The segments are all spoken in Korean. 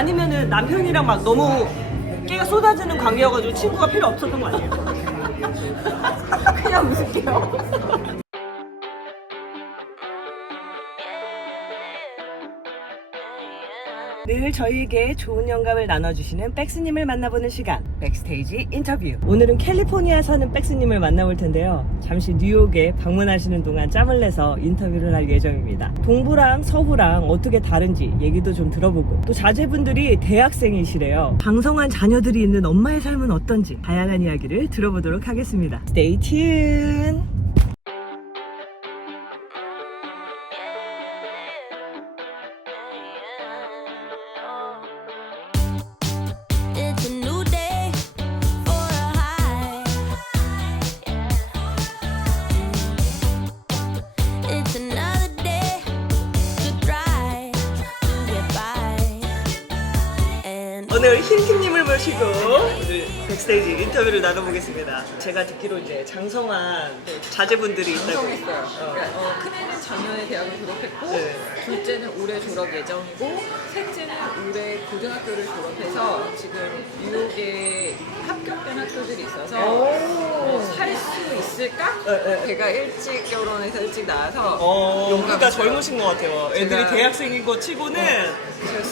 아니면은 남편이랑 막 너무 깨가 쏟아지는 관계여가지고 친구가 필요 없었던 거 아니에요? 그냥 웃을게요. 늘 저희에게 좋은 영감을 나눠주시는 백스님을 만나보는 시간, 백스테이지 인터뷰. 오늘은 캘리포니아 사는 백스님을 만나볼 텐데요. 잠시 뉴욕에 방문하시는 동안 짬을 내서 인터뷰를 할 예정입니다. 동부랑 서부랑 어떻게 다른지 얘기도 좀 들어보고, 또 자제분들이 대학생이시래요. 방성한 자녀들이 있는 엄마의 삶은 어떤지 다양한 이야기를 들어보도록 하겠습니다. Stay tuned! It's a new day for a high. It's another day to try to get by. And 오늘 흰팀님을 모시고 오늘 백스테이지 인터뷰를 나눠보겠습니다. 제가 듣기로 이제 장성한 자제분들이 있다고. 성공했어요. 그러니까 큰애는 작년에 대학을 졸업했고, 네. 둘째는 올해 졸업 예정이고, 셋째는 올해 고등학교를 졸업해서 지금 뉴욕에 합격된 학교들이 있어서 살 수 있을까? 네. 제가 일찍 결혼해서 일찍 나와서 용기가 젊으신 것 같아요. 애들이 제가- 대학생인 거 치고는 제가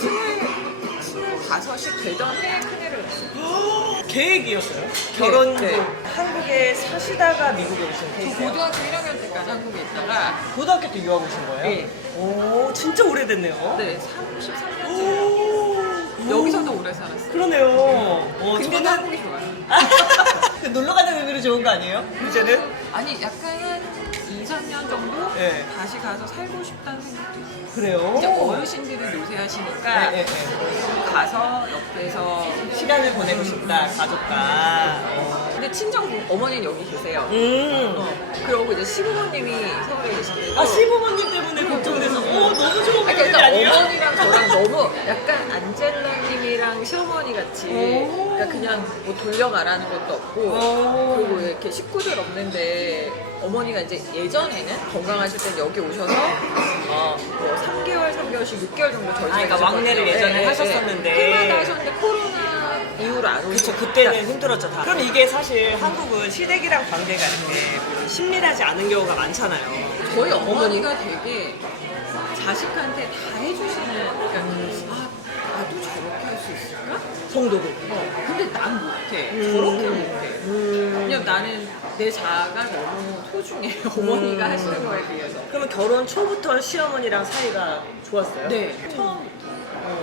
25이 되던 해에 큰애를 낳았어요. 계획이었어요. 결혼 네. 한국에 사시다가 미국에 오신 저 케이스예요. 고등학교 1학년 때까지 한국에 있다가 고등학교 때 유학 오신 거예요? 네. 오, 진짜 오래됐네요. 네, 33년째 오, 여기서도 오래 살았어요. 그러네요. 근데도 저는 한국이 좋아요. 놀러 가는 의미로 좋은 거 아니에요? 이제는? 아니 약간 한 2, 3년 정도 네. 다시 가서 살고 싶다는 생각도 있어요. 그래요. 이제 어르신들이 요새하시니까 네. 가서 옆에서 시간을 보내고 싶다, 가족과. 근데 친정 어머니는 여기 계세요. 그리고 이제 시부모님이 서울에 계신데도 아, 시부모님 때문에 걱정돼서. 너무 좋은 아니, 분들이 그러니까 아니에요? 어머니랑 저랑 너무 약간 안젤라님이랑 시어머니 같이 그러니까 그냥 뭐 돌려말하는 것도 없고 그리고 이렇게 식구들 없는데 어머니가 이제 예전에는 건강하실 땐 여기 오셔서 뭐 3개월, 3개월씩 6개월 정도 저희 집에 그러니까 왕래를 계셨거든요. 예전에 하셨었는데. 해마다 하셨는데 코로나 이후로 안 오시고 그쵸, 그때는 힘들었죠, 다. 그럼 이게 사실 한국은 시댁이랑 관계가 이렇게 친밀하지 않은 경우가 많잖아요. 저희 어머니가 되게 자식한테 다 해주시는 그러니까 나도 저렇게 할 수 있을까? 성도도. 근데 난 못해. 저렇게 못해. 왜냐면 나는 내 자아가 너무 소중해. 어머니가 하시는 거에 비해서. 그러면 결혼 초부터 시어머니랑 사이가 좋았어요? 네, 처음부터.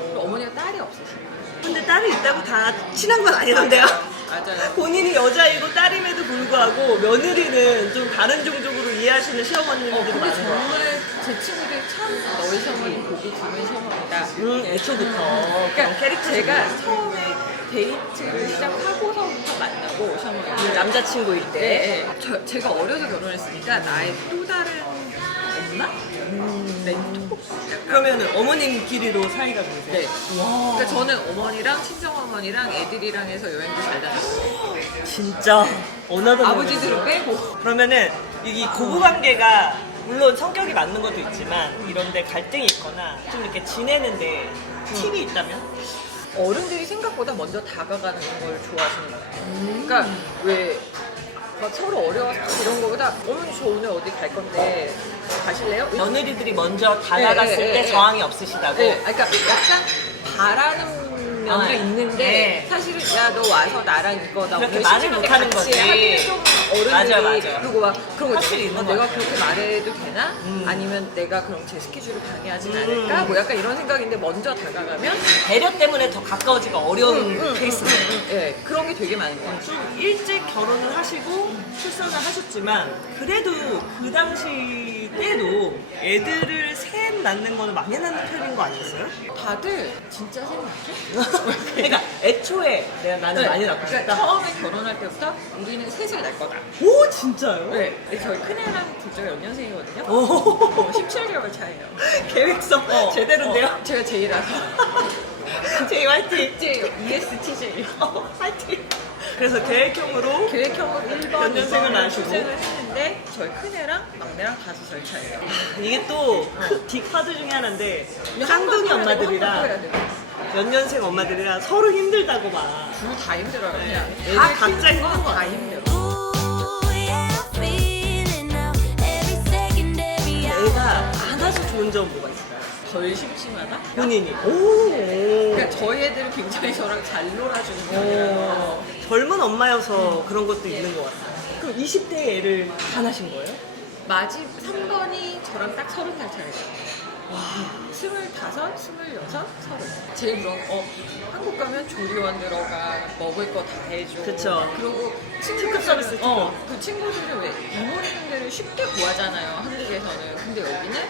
그리고 어머니가 딸이 없으시고. 근데 딸이 있다고 다 친한 건 아니던데요? 맞아요. 본인이 여자이고 딸임에도 불구하고 며느리는 좀 다른 종족으로 이해하시는 시어머님들이 근데 많은 거예요. 정말 제 친구들이 참 너희 시어머니 보기 드문 시어머니다. 애초부터 그런 그러니까 캐릭터 제가 처음에 데이트를 시작하고서부터 만나고 시어머니 남자친구일 때. 네, 제가 어려서 결혼했으니까 나의 또 다른 엄마? 멘토? 그러면 어머님끼리도 사이가 좋으세요? 네. 와, 그러니까 저는 어머니랑 친정어머니랑 애들이랑 해서 여행도 잘 다녔어요. 진짜 원하던 아버지들은 대로였어요. 빼고. 그러면은 이 고부관계가 물론 성격이 맞는 것도 있지만 이런데 갈등이 있거나 좀 이렇게 지내는데 팁이 있다면? 어른들이 생각보다 먼저 다가가는 걸 좋아하시는 거예요. 그러니까 왜 막 서로 어려워서 이런 거보다 어머니 저 오늘 어디 갈 건데 가실래요? 며느리들이 먼저 다가갔을 네, 때 네, 저항이 없으시다고? 네, 그러니까 약간 바라는 면도 아, 있는데 네. 사실은 야 너 와서 나랑 이거 나 그렇게 오늘 말을 시간에 못하는 같이 거지. 하기는 좀 어른들이 맞아. 그리고 막 그런 거 확실히 있지. 있는 것 내가 같아요. 그렇게 말해도 되나? 아니면 내가 그럼 제 스케줄을 방해하진 않을까? 뭐 약간 이런 생각인데 먼저 다가가면 배려 때문에 더 가까워지기가 어려운 케이스네요. 예, 그런 게 되게 많은 것 같아요. 좀 일찍 결혼을 하시고 출산을 하셨지만 그래도 그 당시 때도 애들을 셋 낳는 거는 많이 낳는 편인 거 아니었어요? 다들 진짜 생각해? 그러니까 애초에 나는 많이 낳고 그러니까 싶다. 처음에 결혼할 때부터 우리는 셋을 낳을 거다. 오, 진짜요? 네, 저희 큰애랑 둘째가 연년생이거든요. 오, 17개월 차이에요. 계획성 제대로인데요? 제가 제이라서. 제이 화이팅! 제이 ESTJ요. 화이팅! 그래서 계획형으로 계획형은 1번, 연년생을 낳으시고. 출생을 했는데 저희 큰애랑 막내랑 5살 차이예요. 이게 또 딥 카드 중에 하나인데 쌍둥이 엄마들이랑 연년생 엄마들이라 서로 힘들다고 봐. 둘 다 힘들어요. 그냥 애들 각자 힘든 거 다 힘들어. Ooh, yeah, I'm feeling now. Every second, every hour. 애가 안아서 좋은 점 뭐가 있을까요? 덜 심심하다? 본인이. 오. 그러니까 저희 애들은 굉장히 저랑 잘 놀아주는 편이라서 젊은 엄마여서 그런 것도 있는 것 같아요. 그럼 20대 애를 반하신 거예요? 마집 3번이 저랑 딱 30살 차이죠. 와, 25, 26, 30. 제일 부러운 거, 한국 가면 조리원 들어가, 먹을 거 다 해줘. 그쵸. 그리고 특급 서비스 특급. 그 친구들은 왜 이모리는 데를 쉽게 구하잖아요, 한국에서는. 근데 여기는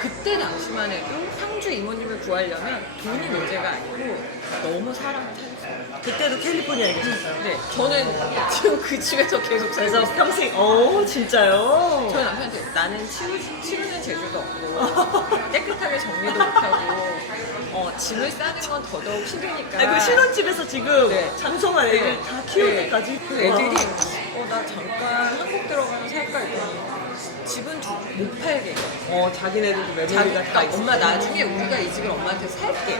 그때 당시만 해도 상주 이모님을 구하려면 돈이 문제가 아니고 너무 사람을 찾았어요. 그때도 캘리포니아에 계셨어요? 네, 저는 지금 그 집에서 계속 살고 그래서 있어요. 평생, 진짜요? 저희 남편한테 나는 치우는 재주도 없고 깨끗하게 정리도 못하고 짐을 싸는 건 더더욱 싫으니까. 아니, 그 신혼집에서 지금 네. 장성한 애들 네. 다 키울 네. 때까지. 그 애들이 나 잠깐 한국 들어가면 살까 했더니 집은 못 팔게. 자기네들도 메모리가 다 있어. 엄마 나중에 우리가 이 집을 엄마한테 살게.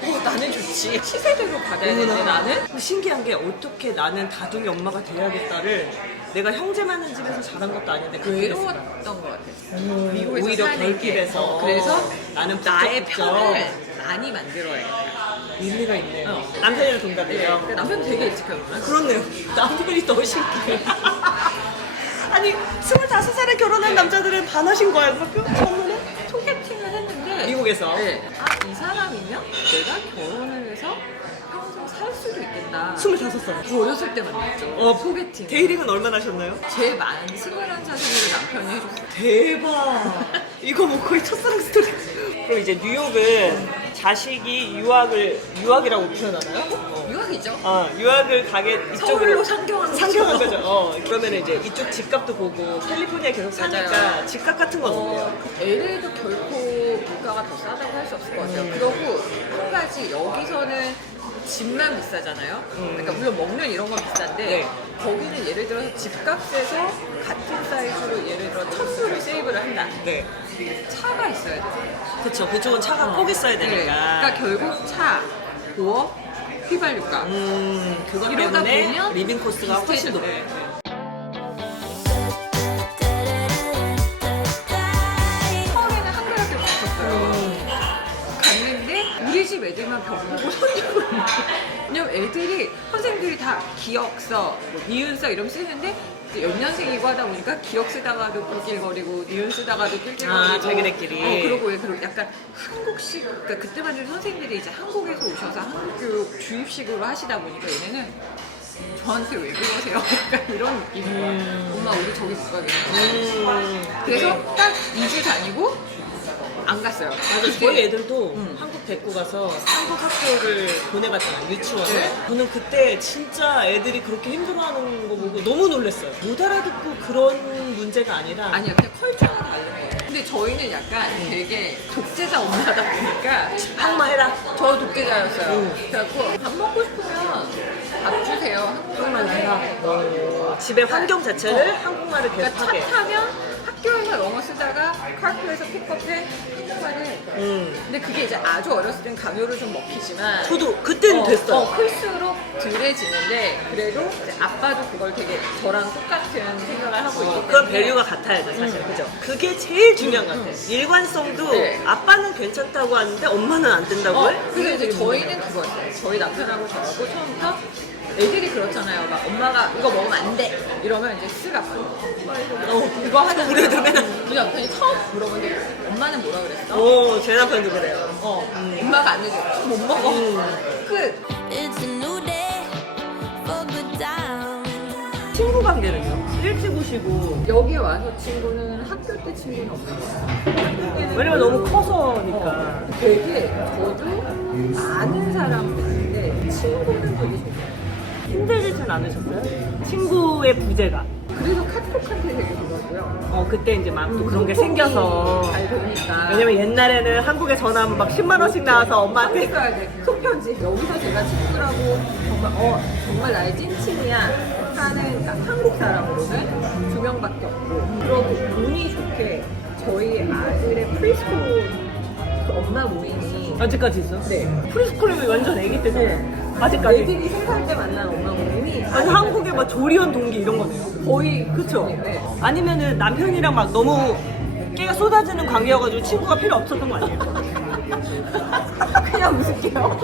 그래서 나는 좋지. 시세대로 받아야 되는데 나는 신기한 게 어떻게 나는 다둥이 엄마가 돼야겠다를 내가 형제 많은 집에서 자란 것도 아닌데 그렇게 됐을까? 외로웠던 것 같아요. 미국에서 오히려 사는 결핍에서. 게. 그래서 나는 나의 북적북적. 편을 많이 만들어야겠다. 일리가 있네요. 남편이랑 동갑이에요. 근데 남편 되게 일찍 결혼했어요. 그렇네요. 남편이 더 신기해. 아니 25살에 결혼한 남자들은 반하신 거예요? 그렇게? 처음에는? 소개팅을 했는데 미국에서? 네. 이 사람이면 내가 결혼을 해서 평생 살 수도 있겠다. 25살. 어렸을 때 만났죠. 소개팅. 데이링은 얼마나 하셨나요? 제일 많은 21살 생일을 남편이 해줬어요. 대박. 이거 뭐 거의 첫사랑 스토리. 그럼 이제 뉴욕은 자식이 유학이라고 표현하나요? 유학이죠. 유학을 가게 서울로 이쪽으로 상경한 거죠. 그러면 이제 이쪽 집값도 보고 캘리포니아 계속 사니까 맞아요. 집값 같은 건 어때요? LA도 결코 물가가 더 싸다고 할 수 없을 것 같아요. 그리고 한 가지 여기서는 집만 비싸잖아요. 그러니까 물론 먹는 이런 건 비싼데 네. 거기는 예를 들어서 집값에서 같은 사이즈로 예를 들어 천수를 세이브를 한다. 네. 차가 있어야 돼요. 그쵸. 그쪽은 차가 꼭 있어야 네. 되니까. 그러니까 결국 차, 보험, 휘발유가 그것 이러다 때문에 보면 리빙 코스가 훨씬 비슷해져. 높아요. 네. 처음에는 한글 학교 갔었어요. 갔는데 우리 집 애들만 벽보고 손잡고 있는 거예요. 왜냐면 애들이 선생님들이 다 기억서, 니은서 이러면 쓰는데 이제 연년생이고 하다 보니까 기억 쓰다가도 낄낄거리고 니은 쓰다가도 낄낄거리고 자기네끼리. 그리고 약간 한국식, 그러니까 그때만 해도 선생님들이 이제 한국에서 오셔서 한국 교육 주입식으로 하시다 보니까 얘네는 저한테 왜 그러세요? 약간 이런 느낌인 거야. 엄마 우리 저기 못 가겠어. 그래서 딱 2주 다니고 안 갔어요. 맞아, 저희 애들도 한국 데리고 가서 한국 학교를 보내봤잖아요, 유치원을. 네. 저는 그때 진짜 애들이 그렇게 힘들어하는 거 보고 너무 놀랐어요. 못 알아듣고 그런 문제가 아니라 아니야, 그냥 컬처가 다른 거예요. 근데 저희는 약간 되게 독재자 엄마다 보니까 항마 해라. 저 독재자였어요. 그래갖고 밥 먹고 싶으면 밥 주세요. 한국말만 해라. 집의 환경 자체를 한국말을 계속 그러니까 하게. 차 타면 학교에서 영어 쓰다가 카풀에서 픽업해 한국말을 해. 근데 그게 이제 아주 어렸을 땐 강요를 좀 먹히지만 저도 그때는 됐어요. 클수록 덜해지는데 그래도 이제 아빠도 그걸 되게 저랑 똑같은 생각을 하고 있기 때문에 그런 밸류가 같아야죠, 사실. 그죠? 그게 제일 중요한 것 같아요. 일관성도 네. 아빠는 괜찮다고 하는데 엄마는 안 된다고 해? 그래서 이제 저희는 그거였어요. 저희 남편하고 저하고 처음부터 애들이 그렇잖아요. 막 엄마가 이거 먹으면 안 돼. 이러면 이제 쓱 앞으로 이거 하는 우리 애들 맨날. 우리 남편이 처음 물어보는데 엄마는 뭐라 그랬어? 제 남편도 그래요. 엄마가 안 해줘. 못 먹어. 끝. It's a new day for good times. 친구 관계는요? 일찍 오시고. 여기 와서 친구는 학교 때 친구는 없어요. 왜냐면 너무 커서니까. 되게 저도 아는 사람 봤는데 친구는 되게 좋아요. 힘들지는 않으셨어요? 친구의 부재가. 그래서 카톡한테 되게 좋았고요. 그때 이제 막 또 그런 게 생겨서. 잘 되니까. 왜냐면 옛날에는 한국에 전화하면 막 10만 원씩 나와서 엄마한테. 써야 돼. 속편지. 여기서 제가 친구라고 정말 나의 찐친이야 하는 그러니까 한국 사람으로는 2명밖에 없고 그러고 운이 좋게 저희 아들의 프리스쿨 그 엄마 모임이 아직까지 있어? 네. 프리스쿨이 완전 애기 때잖아. 아직까지. 애들이 3살 때 만난 엄마 모임이 아니 한국의 막 조리원 동기 이런 거네요. 거의 그쵸? 네. 아니면은 남편이랑 막 너무 깨가 쏟아지는 관계여가지고 친구가 필요 없었던 거 아니에요? 그냥 웃을게요.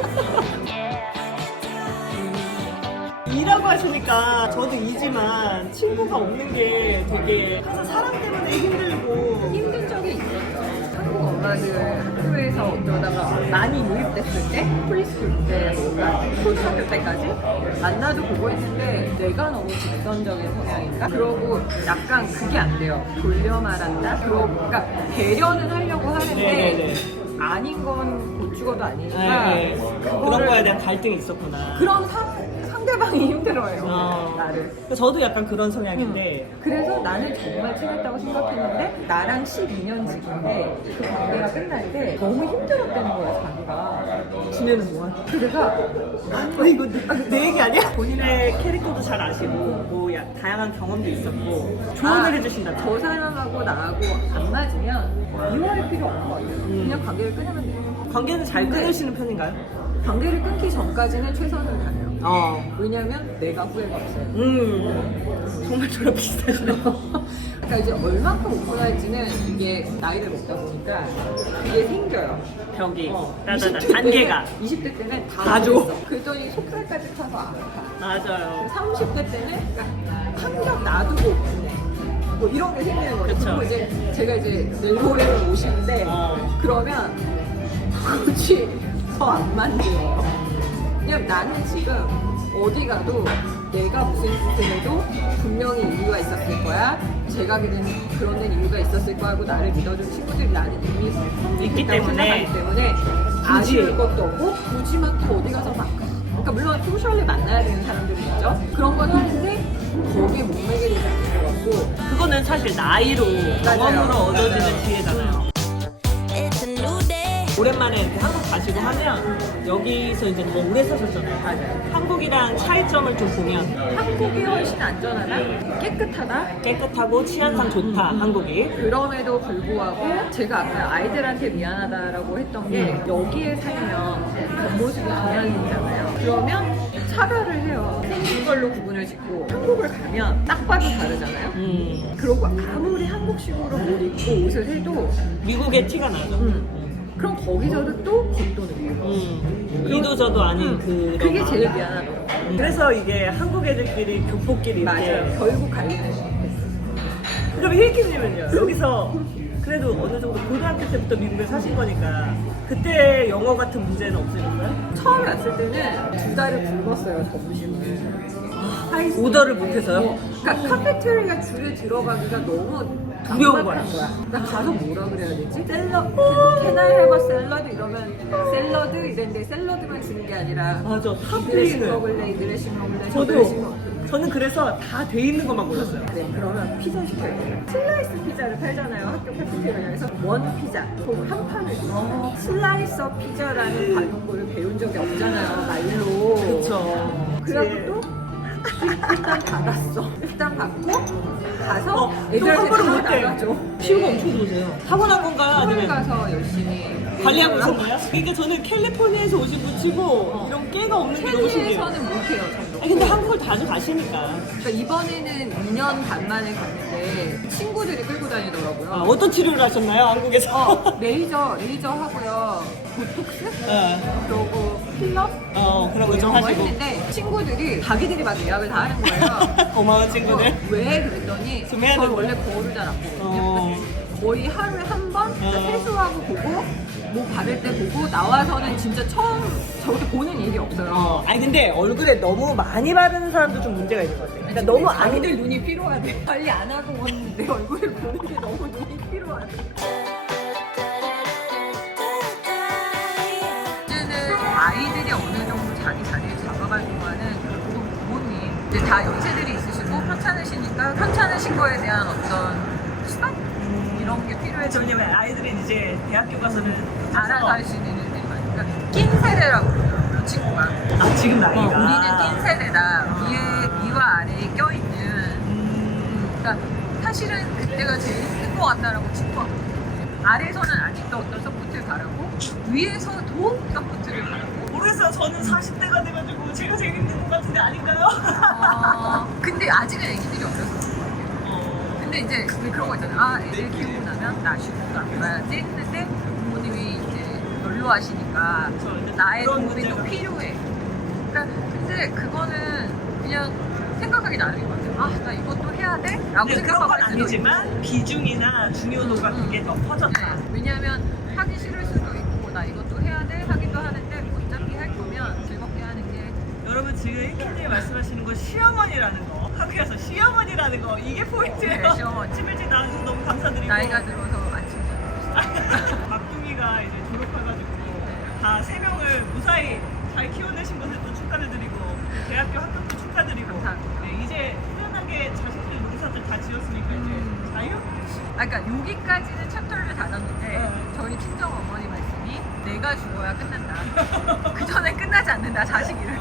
이라고 하시니까 저도 이지만 친구가 없는 게 되게 항상 사람 때문에 힘들고 힘든 적이 있었죠. 한국 엄마들 학교에서 어쩌다가 많이 유입됐을 때 프리스쿨 때 뭔가 초등학교 때까지 만나도 보고 했는데 내가 너무 직선적인 성향인가? 그러고 약간 그게 안 돼요. 돌려 말한다? 그러니까 배려는 하려고 하는데 네네네. 아닌 건 못 죽어도 아니니까 네, 그런 거에 대한 갈등이 있었구나. 그런 상대방이 힘들어요. 나를. 저도 약간 그런 성향인데 그래서 나는 정말 친했다고 생각했는데 나랑 12년직인데 그 관계가 끝날 때 너무 힘들었다는 거야 자기가. 지내는 동안. 그래가 이거 내 얘기 아니야? 본인의 캐릭터도 잘 아시고 뭐 다양한 경험도 있었고 조언을 해주신다. 저 사람하고 나하고 안 맞으면 이혼할 필요 없는 거 같아요. 그냥 관계를 끊으면 돼요. 관계는 잘 끊으시는 편인가요? 관계를 끊기 전까지는 최선을 다해요. 왜냐면 내가 후회가 없어요. 정말 저랑 비슷하시네요. 그러니까 이제 얼마큼 오픈할지는 이게 나이를 먹다 보니까 이게 생겨요. 벽이. 20대 단계가. 20대 때는 다 다 줘. 줬어. 그랬더니 속살까지 타서 안 가. 맞아요. 30대 때는 그러니까 한겹 놔두고 오픈해. 뭐 이런 게 생기는 거죠. 그쵸. 그리고 이제 제가 이제 내일 모레를 오시는데 그러면 굳이 더 안 만들어요. 왜냐면 나는 지금 어디 가도 내가 무슨 짓을 해도 분명히 이유가 있었을 거야. 제가 그런 데는 이유가 있었을 거야 하고 나를 믿어준 친구들이 나는 이미 있기 성립했다고 때문에 생각하기 때문에 아쉬울 것도 없고 굳이 막 어디 가서 막 그러니까 물론 소셜리 만나야 되는 사람들이 있죠. 그런 건 하는데 거기에 목매게 되지 않는 것 같고 그거는 사실 나이로 경험으로 얻어지는 기회잖아요. It's a new day. 오랜만에 이렇게 한국 가시고 하면 여기서 이제 더 오래 사셨잖아요. 맞아요. 한국이랑 차이점을 좀 보면 한국이 훨씬 안전하다, 깨끗하다. 깨끗하고 치안상 좋다, 한국이. 그럼에도 불구하고 제가 아까 아이들한테 미안하다라고 했던 게 여기에 살면 겉모습이 동양인이잖아요. 그러면 차별을 해요. 생긴 걸로 구분을 짓고 한국을 가면 딱 봐도 다르잖아요. 그리고 아무리 한국식으로 뭘 입고 옷을 해도 미국의 티가 나죠. 그럼 거기서도 또 겉도는 이도저도 아닌 그런 그게 마음. 제일 미안하더라고요. 그래서 이게 한국 애들끼리 교포끼리 이렇게. 맞아요. 결국 갈리는 거. 그럼 힐키님은요? 여기서 그래도 어느 정도 고등학교 때부터 미국에 사신 거니까 그때 영어 같은 문제는 없으셨어요? 처음에 왔을 때는 2달을 굶었어요, 점심을. 오더를 못해서요? 그러니까 카페테리아 줄에 들어가기가 너무 두려운 막막한 거야. 나 가서 뭐라 그래야 되지? 샐러드, 캐나이 해봐 샐러드 이러면 샐러드 이랬는데 샐러드만 주는 게 아니라 맞아, 드레싱 탑핑을. 먹을래, 이 드레싱 먹을래, 저 드레싱 저도 먹을래. 저는 그래서 다 돼 있는 것만 몰랐어요. 네, 그러면 피자 시켜야 돼요. 슬라이스 피자를 팔잖아요, 학교 카페테리아에서. 원 피자, 한 판을 줘. 슬라이서 피자라는 단어를 배운 적이 없잖아요, 말로. 그쵸. 그래갖고 또 일단 받았어. 일단 받고 가서 또 애들한테 함부로 다 못해. 나가죠. 피부가 엄청 좋으세요. 타고난 건가요? 학원 아니면 가서 열심히 관리하고 있었나요? 그러니까 저는 캘리포니아에서 오신 분 치고 이런 깨가 없는 게 너무 신기해요. 캘리에서는 못해요, 저도. 아니, 근데 한국을 자주 가시니까. 그러니까 이번에는 2년 반 만에 갔는데 친구들이 끌고 다니더라고요. 아, 어떤 치료를 하셨나요, 한국에서? 레이저 하고요. 보톡스? 네. 그리고 필러? 그런 거 좀 이런 거 하시고. 했는데 친구들이 자기들이 막 예약을 다 하는 거예요. 고마운 친구들. 왜 그랬더니 좀 해야 저는 되고. 원래 거울을 잘 안 보거든요. 어. 거의 하루에 한 번 세수하고 보고 뭐 바를 때 보고 나와서는 진짜 처음 저렇게 보는 일이 없어요. 아니 근데 얼굴에 너무 많이 바르는 사람도 좀 문제가 있는 것 같아요. 그러니까 너무 안 아이들 눈이 필요하대. 관리 안 하고 온 내 얼굴을 보는 게 너무 눈이 필요하대. 이제는 아이들이 어느 정도 자기 자리를 잡아가지고 하는 결국은 부모님 이제 다 연세들이 있으시고 편찮으시니까 편찮으신 거에 대한 어떤 수단? 이런 게 필요해서 왜냐면 아이들이 이제 대학교 가서는 알아서 할 수 있는 일들이 많으니까 낀 세대라고 그러더라고요, 친구가. 아 지금 나이가 우리는 낀 세대다. 위와 아래에 껴있는. 그러니까 사실은 그때가 제일 힘든 것 같다라고 친구가 그러거든요. 아래에서는 아직도 어떤 서포트를 바라고 위에서도 서포트를 바라고. 모르겠어요. 저는 40대가 돼가지고 제가 제일 힘든 것 같은데 아닌가요? 근데 아직은 애기들이 어려서. 근데 이제 왜 그런 거 있잖아요. 아, 애들 키우고 나면 나 쉬고 나가야지 했는데 부모님이 이제 연로하시니까 나의 그런 도움이 또 문제가. 필요해. 그러니까 근데 그거는 그냥 생각하기 나름인 것 같아요. 아, 나 이것도 해야 돼? 라고 근데 그런 생각하고 건 할 수도 아니지만 비중이나 중요도가 그게 더 커졌다. 네, 왜냐하면 하기 싫을 수도 있고 나 이것도 해야 돼 하기도 하는데 어차피 할 거면 즐겁게 하는 게 여러분 지금 힐키님이 말씀하시는 건 시어머니라는 거, 한국에서 시어머니라는 거 이게 포인트예요. 네, 시어머니. 침 일찍 나와주셔서 너무 감사드리고 나이가 들어서 아침 막둥이가 이제 졸업해가지고 다 3명을 무사히 잘 키워내신 것에 또 축하를 드리고 대학교 합격도 축하드리고 감사합니다. 네, 이제 후련하게 자식들 농사들 다 지었으니까 이제 자유? 아, 그러니까 여기까지는 챕터를 닫았는데 네. 저희 친정 어머니 말씀이 내가 죽어야 끝난다. 그 전에 끝나지 않는다 자식 이름.